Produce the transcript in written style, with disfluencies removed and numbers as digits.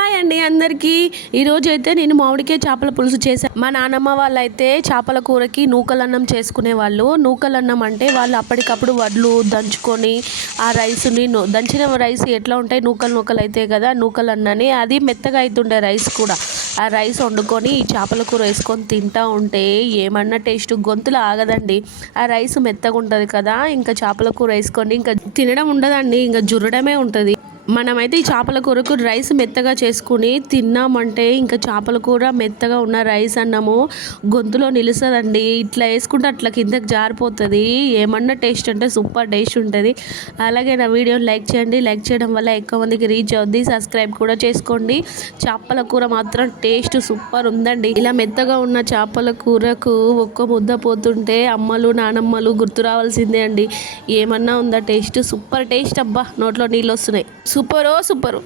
Hi అండి అందరికీ. ఈరోజు అయితే నేను మామిడికాయ చేపల పులుసు చేశాను. మా నాన్నమ్మ వాళ్ళైతే చేపల కూరకి నూకలన్నం చేసుకునేవాళ్ళు. నూకలన్నం అంటే వాళ్ళు అప్పటికప్పుడు వడ్లు దంచుకొని ఆ రైస్ని దంచిన రైస్ ఎట్లా ఉంటాయి, నూకలు నూకలు అవుతాయి కదా, నూకలన్నని అది మెత్తగా అవుతుండే రైస్ కూడా. ఆ రైస్ వండుకొని ఈ చేపల కూర వేసుకొని తింటూ ఉంటే ఏమన్నా టేస్ట్ గొంతులు ఆగదండి. ఆ రైస్ మెత్తగా ఉంటుంది కదా, ఇంకా చేపల కూర వేసుకొని ఇంకా తినడం ఉండదండి, ఇంకా జుర్రడమే ఉంటుంది. మనమైతే ఈ చేపల కూరకు రైస్ మెత్తగా చేసుకుని తిన్నామంటే ఇంకా చేపల కూర మెత్తగా ఉన్న రైస్ అన్నము గొంతులో నిలుస్తుందండి. ఇట్లా వేసుకుంటే అట్లా కిందకి జారిపోతుంది. ఏమన్నా టేస్ట్ అంటే సూపర్ టేస్ట్ ఉంటుంది. అలాగే నా వీడియోని లైక్ చేయండి. లైక్ చేయడం వల్ల ఎక్కువ మందికి రీచ్ అవుద్ది. సబ్స్క్రైబ్ కూడా చేసుకోండి. చేపల కూర మాత్రం టేస్ట్ సూపర్ ఉందండి. ఇలా మెత్తగా ఉన్న చేపల కూరకు ఒక్క ముద్ద పోతుంటే అమ్మలు నానమ్మలు గుర్తు రావాల్సిందే అండి. ఏమన్నా ఉందా టేస్ట్, సూపర్ టేస్ట్. అబ్బా నోట్లో నీళ్ళు వస్తున్నాయి. సూపరో సూపరు.